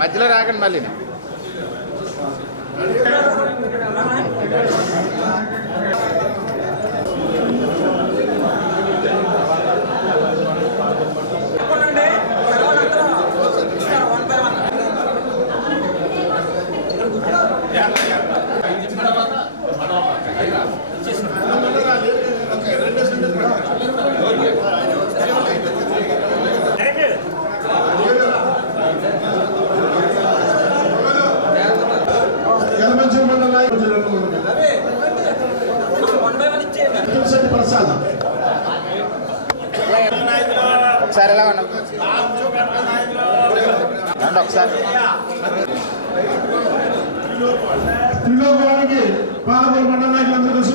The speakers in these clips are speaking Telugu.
మధ్యలో రాకండి మళ్ళీ. యలమంచిలి ప్రసాద్. ఒకసారి ఎలా ఉన్నాం? రండి ఒకసారి. త్రిలోకానికి పాలమూరు మండల నాయకులందరూ కలిసి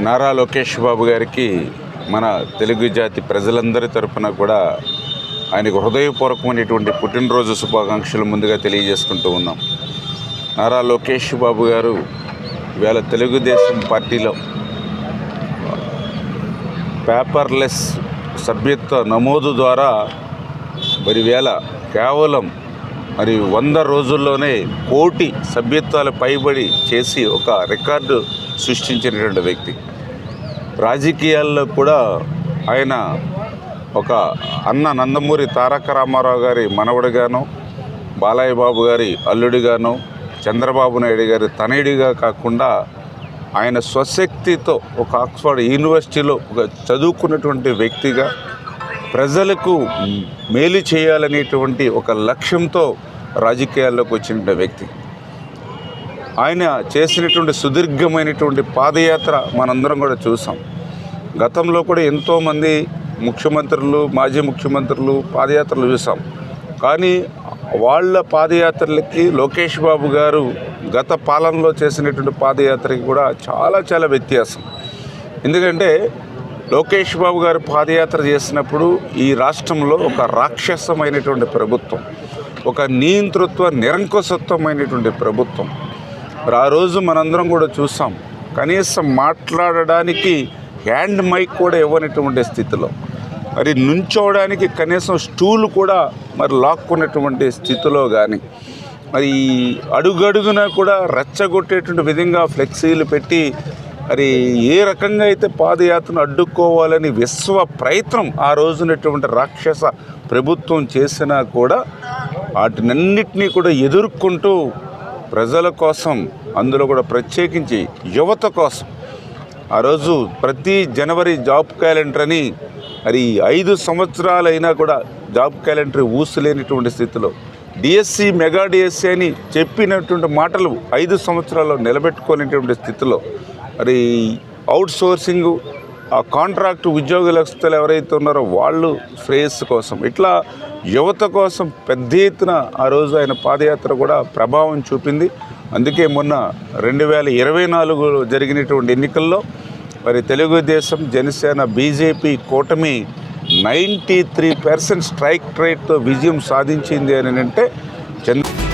నారా లోకేష్ బాబు గారికి మన తెలుగు జాతి ప్రజలందరి తరపున కూడా ఆయనకు హృదయపూర్వకమైనటువంటి పుట్టినరోజు శుభాకాంక్షలు ముందుగా తెలియజేసుకుంటూ ఉన్నాం. నారా లోకేష్ బాబు గారు ఇవాళ తెలుగుదేశం పార్టీలో పేపర్లెస్ సభ్యత్వ నమోదు ద్వారా మరి వేళ కేవలం మరి వంద రోజుల్లోనే కోటి సభ్యత్వాలు పైబడి చేసి ఒక రికార్డు సృష్టించినటువంటి వ్యక్తి. రాజకీయాల్లో కూడా ఆయన ఒక అన్న నందమూరి తారక రామారావు గారి మనవడిగాను బాలయ్య బాబు గారి అల్లుడిగాను చంద్రబాబు నాయుడు గారి తనయుడిగా కాకుండా ఆయన స్వశక్తితో ఒక ఆక్స్ఫర్డ్ యూనివర్సిటీలో ఒక చదువుకున్నటువంటి వ్యక్తిగా ప్రజలకు మేలు చేయాలనేటువంటి ఒక లక్ష్యంతో రాజకీయాల్లోకి వచ్చిన వ్యక్తి. ఆయన చేసినటువంటి సుదీర్ఘమైనటువంటి పాదయాత్ర మనందరం కూడా చూసాం. గతంలో కూడా ఎంతోమంది ముఖ్యమంత్రులు మాజీ ముఖ్యమంత్రులు పాదయాత్రలు చూసాం. కానీ వాళ్ళ పాదయాత్రలకి లోకేష్ బాబు గారు గత పాలనలో చేసినటువంటి పాదయాత్రకి కూడా చాలా చాలా వ్యత్యాసం. ఎందుకంటే లోకేష్ బాబు గారు పాదయాత్ర చేసినప్పుడు ఈ రాష్ట్రంలో ఒక రాక్షసమైనటువంటి ప్రభుత్వం. ఒక నియంతృత్వ నిరంకుశత్వమైనటువంటి ప్రభుత్వం. మరి ఆ రోజు మనందరం కూడా చూసాం. కనీసం మాట్లాడడానికి హ్యాండ్ మైక్ కూడా ఇవ్వనటువంటి స్థితిలో. మరి నుంచోవడానికి కనీసం స్టూల్ కూడా మరి లాక్కున్నటువంటి స్థితిలో కానీ మరి అడుగడుగున కూడా రెచ్చగొట్టేటువంటి విధంగా ఫ్లెక్సీలు పెట్టి మరి ఏ రకంగా అయితే పాదయాత్రను అడ్డుకోవాలని విశ్వ ప్రయత్నం ఆ రోజునటువంటి రాక్షస ప్రభుత్వం చేసినా కూడా వాటినన్నిటినీ కూడా ఎదుర్కొంటూ ప్రజల కోసం అందులో కూడా ప్రత్యేకించి యువత కోసం. ఆ రోజు ప్రతి జనవరి జాబ్ క్యాలెండర్ అని మరి ఐదు సంవత్సరాలైనా కూడా జాబ్ క్యాలెండర్ ఊసలేనిటువంటి స్థితిలో డిఎస్సి మెగా డిఎస్సి అని చెప్పినటువంటి మాటలు ఐదు సంవత్సరాల్లో నిలబెట్టుకోలేనటువంటి స్థితిలో మరి అవుట్ సోర్సింగ్ ఆ కాంట్రాక్ట్ ఉద్యోగస్తులు ఎవరైతే ఉన్నారో వాళ్ళు శ్రేయస్సు కోసం ఇట్లా యువత కోసం పెద్ద ఎత్తున ఆ రోజు ఆయన పాదయాత్ర కూడా ప్రభావం చూపింది. అందుకే మొన్న రెండు వేల ఇరవై నాలుగులో జరిగినటువంటి ఎన్నికల్లో మరి తెలుగుదేశం జనసేన బీజేపీ కూటమి నైంటీ త్రీ పర్సెంట్ స్ట్రైక్ రేట్తో విజయం సాధించింది అని అంటే చంద్ర